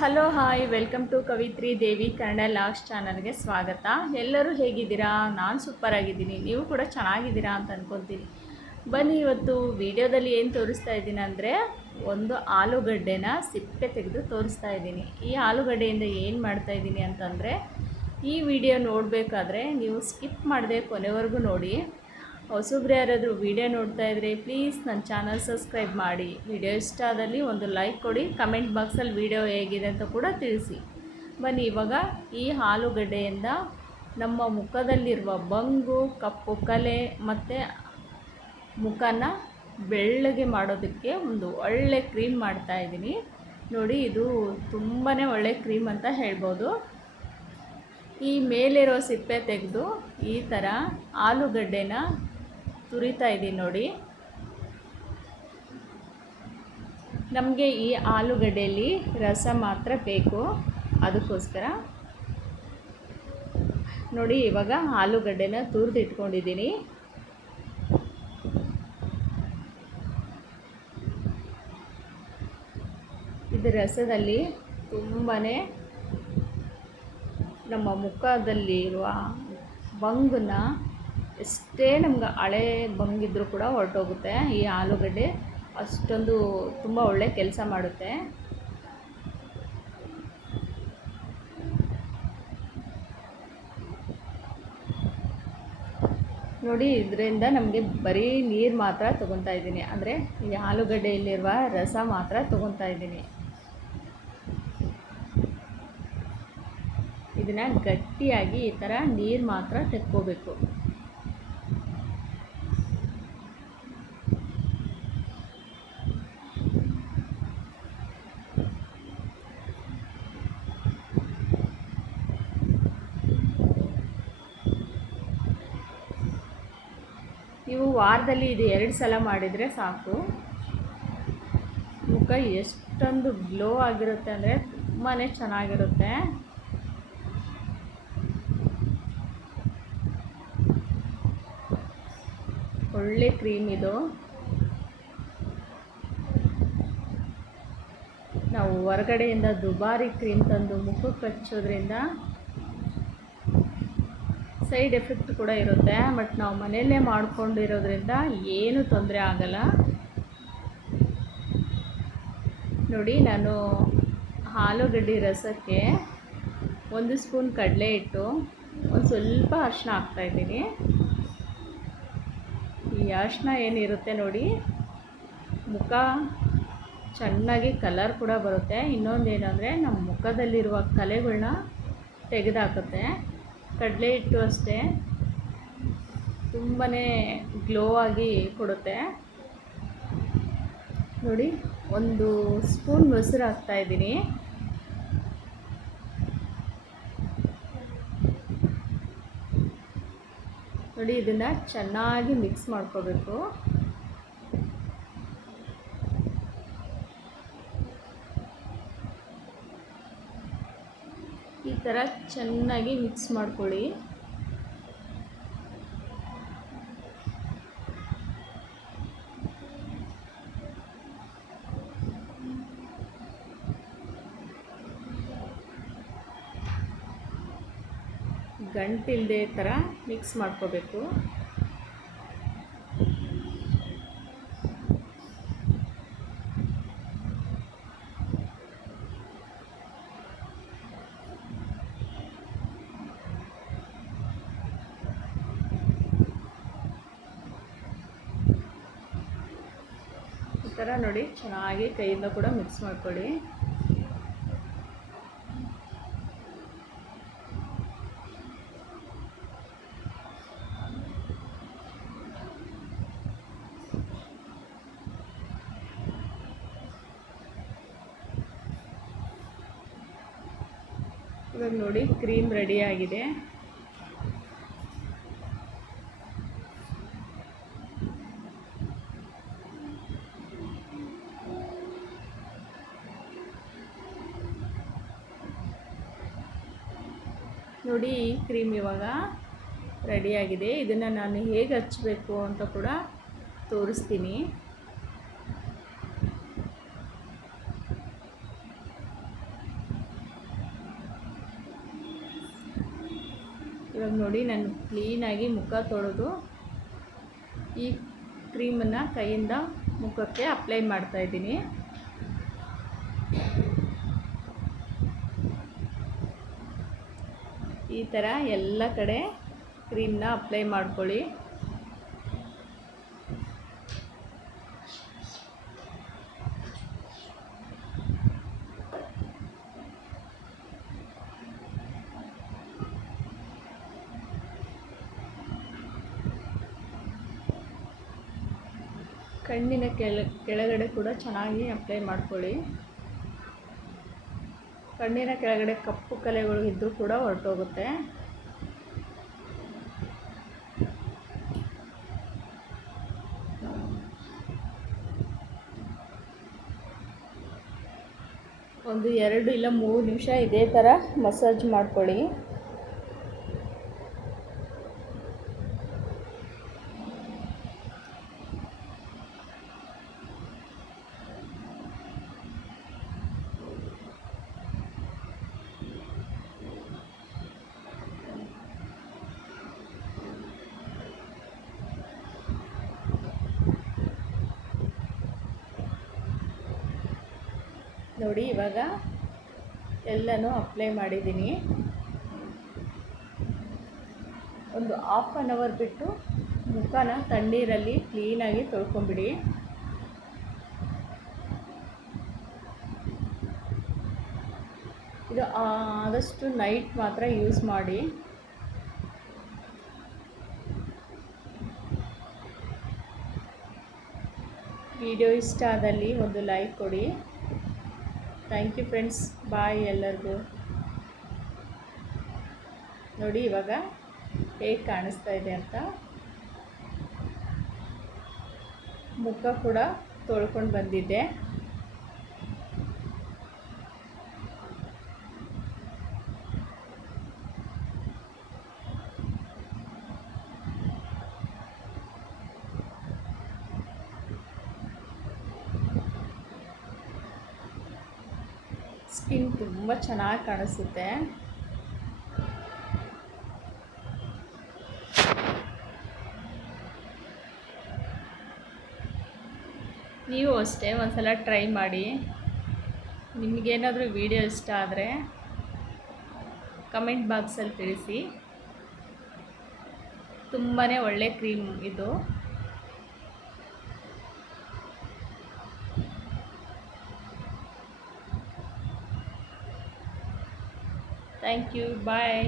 Hello hi welcome to Kavitri Devi Kannada vlogs ಚಾನಲ್ಗೆ ಸ್ವಾಗತ. ಎಲ್ಲರೂ ಹೇಗಿದ್ದೀರಾ? ನಾನು ಸೂಪರ್ ಆಗಿದ್ದೀನಿ, ನೀವು ಕೂಡ ಚೆನ್ನಾಗಿದ್ದೀರಾ ಅಂತ ಅಂದ್ಕೊತೀನಿ. ಬನ್ನಿ, ಇವತ್ತು ವಿಡಿಯೋದಲ್ಲಿ ಏನು ತೋರಿಸ್ತಾ ಇದ್ದೀನಿ ಅಂದರೆ, ಒಂದು ಆಲೂಗಡ್ಡೆನ ಸಿಪ್ಪೆ ತೆಗೆದು ತೋರಿಸ್ತಾ ಇದ್ದೀನಿ. ಈ ಆಲೂಗಡ್ಡೆಯಿಂದ ಏನು ಮಾಡ್ತಾ ಇದ್ದೀನಿ ಅಂತಂದರೆ, ಈ ವಿಡಿಯೋ ನೋಡಬೇಕಾದ್ರೆ ನೀವು ಸ್ಕಿಪ್ ಮಾಡದೆ ಕೊನೆವರೆಗೂ ನೋಡಿ. ಹೊಸಬ್ರು ಯಾರಾದರೂ ವಿಡಿಯೋ ನೋಡ್ತಾ ಇದ್ದರೆ ಪ್ಲೀಸ್ ನನ್ನ ಚಾನಲ್ ಸಬ್ಸ್ಕ್ರೈಬ್ ಮಾಡಿ. ವಿಡಿಯೋ ಇಷ್ಟ ಆದಲ್ಲಿ ಒಂದು ಲೈಕ್ ಕೊಡಿ, ಕಮೆಂಟ್ ಬಾಕ್ಸಲ್ಲಿ ವಿಡಿಯೋ ಹೇಗಿದೆ ಅಂತ ಕೂಡ ತಿಳಿಸಿ. ಬನ್ನಿ, ಇವಾಗ ಈ ಆಲೂಗಡ್ಡೆಯಿಂದ ನಮ್ಮ ಮುಖದಲ್ಲಿರುವ ಬಂಗು, ಕಪ್ಪು ಕಲೆ ಮತ್ತು ಮುಖನ ಬೆಳ್ಳಗೆ ಮಾಡೋದಕ್ಕೆ ಒಂದು ಒಳ್ಳೆ ಕ್ರೀಮ್ ಮಾಡ್ತಾಯಿದ್ದೀನಿ ನೋಡಿ. ಇದು ತುಂಬಾ ಒಳ್ಳೆ ಕ್ರೀಮ್ ಅಂತ ಹೇಳ್ಬೋದು. ಈ ಮೇಲಿರೋ ಸಿಪ್ಪೆ ತೆಗೆದು ಈ ಥರ ಆಲೂಗಡ್ಡೆನ ತುರಿತಾ ಇದ್ದೀನಿ ನೋಡಿ. ನಮಗೆ ಈ ಆಲೂಗಡ್ಡೆಯಲ್ಲಿ ರಸ ಮಾತ್ರ ಬೇಕು, ಅದಕ್ಕೋಸ್ಕರ ನೋಡಿ ಇವಾಗ ಆಲೂಗಡ್ಡೆನ ತುರಿದು ಇಟ್ಕೊಂಡಿದ್ದೀನಿ. ಇದು ರಸದಲ್ಲಿ ತುಂಬಾ ನಮ್ಮ ಮುಖದಲ್ಲಿರುವ ಬಂಗನ್ನ, ಎಷ್ಟೇ ನಮ್ಗೆ ಹಳೆ ಬಂಗಿದ್ರೂ ಕೂಡ ಹೊರಟೋಗುತ್ತೆ. ಈ ಆಲೂಗಡ್ಡೆ ಅಷ್ಟೊಂದು ತುಂಬ ಒಳ್ಳೆ ಕೆಲಸ ಮಾಡುತ್ತೆ. ನೋಡಿ, ಇದರಿಂದ ನಮಗೆ ಬರೀ ನೀರು ಮಾತ್ರ ತೊಗೊತಾ ಇದ್ದೀನಿ, ಅಂದರೆ ಈ ಆಲೂಗಡ್ಡೆಯಲ್ಲಿರುವ ರಸ ಮಾತ್ರ ತೊಗೊತಾ ಇದ್ದೀನಿ. ಇದನ್ನು ಗಟ್ಟಿಯಾಗಿ ಈ ಥರ ನೀರು ಮಾತ್ರ ತೆಕ್ಕೋಬೇಕು. ನೀವು ವಾರದಲ್ಲಿ ಇದು 2 ಸಲ ಮಾಡಿದರೆ ಸಾಕು. ಮುಖ ಎಷ್ಟೊಂದು ಗ್ಲೋ ಆಗಿರುತ್ತೆ ಅಂದರೆ ತುಂಬಾ ಚೆನ್ನಾಗಿರುತ್ತೆ. ಒಳ್ಳೆ ಕ್ರೀಮ್ ಇದು. ನಾವು ಹೊರಗಡೆಯಿಂದ ದುಬಾರಿ ಕ್ರೀಮ್ ತಂದು ಮುಖಕ್ಕೆ ಹಚ್ಚೋದ್ರಿಂದ ಸೈಡ್ ಎಫೆಕ್ಟ್ ಕೂಡ ಇರುತ್ತೆ. ಬಟ್ ನಾವು ಮನೆಯಲ್ಲೇ ಮಾಡ್ಕೊಂಡಿರೋದ್ರಿಂದ ಏನೂ ತೊಂದರೆ ಆಗಲ್ಲ. ನೋಡಿ, ನಾನು ಆಲೂಗಡ್ಡೆ ರಸಕ್ಕೆ 1 ಸ್ಪೂನ್ ಕಡಲೆ ಹಿಟ್ಟು, ಒಂದು ಸ್ವಲ್ಪ ಅರಿಶಿನ ಹಾಕ್ತಾಯಿದ್ದೀನಿ. ಈ ಅರಿಶಿನ ಏನಿರುತ್ತೆ ನೋಡಿ, ಮುಖ ಚೆನ್ನಾಗಿ ಕಲರ್ ಕೂಡ ಬರುತ್ತೆ. ಇನ್ನೊಂದೇನೆಂದರೆ ನಮ್ಮ ಮುಖದಲ್ಲಿರುವ ಕಲೆಗಳನ್ನ ತೆಗೆದುಹಾಕುತ್ತೆ. ಕಡಲೆ ಹಿಟ್ಟು ಅಷ್ಟೇ ತುಂಬಾ ಗ್ಲೋ ಆಗಿ ಕೊಡುತ್ತೆ. ನೋಡಿ, 1 ಸ್ಪೂನ್ ಮೊಸರು ಹಾಕ್ತಾಯಿದ್ದೀನಿ. ನೋಡಿ, ಇದನ್ನು ಚೆನ್ನಾಗಿ ಮಿಕ್ಸ್ ಮಾಡ್ಕೋಬೇಕು. ಈ ಥರ ಚೆನ್ನಾಗಿ ಮಿಕ್ಸ್ ಮಾಡ್ಕೊಳ್ಳಿ. ಗಂಟಿಲ್ಲದೆ ಥರ ಮಿಕ್ಸ್ ಮಾಡ್ಕೋಬೇಕು. ಈ ಥರ ನೋಡಿ, ಚೆನ್ನಾಗಿ ಕೈಯಿಂದ ಕೂಡ ಮಿಕ್ಸ್ ಮಾಡ್ಕೊಳ್ಳಿ. ಇವಾಗ ನೋಡಿ, ಕ್ರೀಮ್ ರೆಡಿಯಾಗಿದೆ. ನೋಡಿ, ಈ ಕ್ರೀಮ್ ಇವಾಗ ರೆಡಿಯಾಗಿದೆ. ಇದನ್ನು ನಾನು ಹೇಗೆ ಹಚ್ಚಬೇಕು ಅಂತ ಕೂಡ ತೋರಿಸ್ತೀನಿ. ಇವಾಗ ನೋಡಿ ನಾನು ಕ್ಲೀನಾಗಿ ಮುಖ ತೊಳೆದು ಈ ಕ್ರೀಮನ್ನು ಕೈಯಿಂದ ಮುಖಕ್ಕೆ ಅಪ್ಲೈ ಮಾಡ್ತಾಯಿದ್ದೀನಿ. ಈ ಥರ ಎಲ್ಲ ಕಡೆ ಕ್ರೀಮ್ನ ಅಪ್ಲೈ ಮಾಡ್ಕೊಳ್ಳಿ. ಕಣ್ಣಿನ ಕೆಳಗಡೆ ಕೂಡ ಚೆನ್ನಾಗಿ ಅಪ್ಲೈ ಮಾಡ್ಕೊಳ್ಳಿ. ಕಣ್ಣಿನ ಕೆಳಗಡೆ ಕಪ್ಪು ಕಲೆಗಳು ಇದ್ದರೂ ಕೂಡ ಹೊರಟೋಗುತ್ತೆ. ಒಂದು 2 ಇಲ್ಲ 3 ನಿಮಿಷ ಇದೇ ಥರ ಮಸಾಜ್ ಮಾಡ್ಕೊಳ್ಳಿ. ನೋಡಿ ಇವಾಗ ಎಲ್ಲನೂ ಅಪ್ಲೈ ಮಾಡಿದ್ದೀನಿ. ಒಂದು ಹಾಫ್ ಆನ್ ಅವರ್ ಬಿಟ್ಟು ಮುಖನ ತಣ್ಣೀರಲ್ಲಿ ಕ್ಲೀನಾಗಿ ತೊಳ್ಕೊಂಬಿಡಿ. ಇದು ಆದಷ್ಟು ನೈಟ್ ಮಾತ್ರ ಯೂಸ್ ಮಾಡಿ. ವಿಡಿಯೋ ಇಷ್ಟ ಆದಲ್ಲಿ ಒಂದು ಲೈಕ್ ಕೊಡಿ. ಥ್ಯಾಂಕ್ ಯು ಫ್ರೆಂಡ್ಸ್, ಬಾಯ್ ಎಲ್ಲರಿಗೂ. ನೋಡಿ ಇವಾಗ ಹೇಗೆ ಕಾಣಿಸ್ತಾ ಇದೆ ಅಂತ. ಮುಖ ಕೂಡ ತೊಳ್ಕೊಂಡು ಬಂದಿದ್ದೆ. ಸ್ಕಿನ್ ತುಂಬ ಚೆನ್ನಾಗಿ ಕಾಣಿಸುತ್ತೆ. ನೀವು ಅಷ್ಟೇ ಒಂದ್ಸಲ ಟ್ರೈ ಮಾಡಿ. ನಿಮಗೇನಾದರೂ ವಿಡಿಯೋ ಇಷ್ಟ ಆದರೆ ಕಮೆಂಟ್ ಬಾಕ್ಸಲ್ಲಿ ತಿಳಿಸಿ. ತುಂಬಾ ಒಳ್ಳೆ ಕ್ರೀಮ್ ಇದು. Thank you, bye.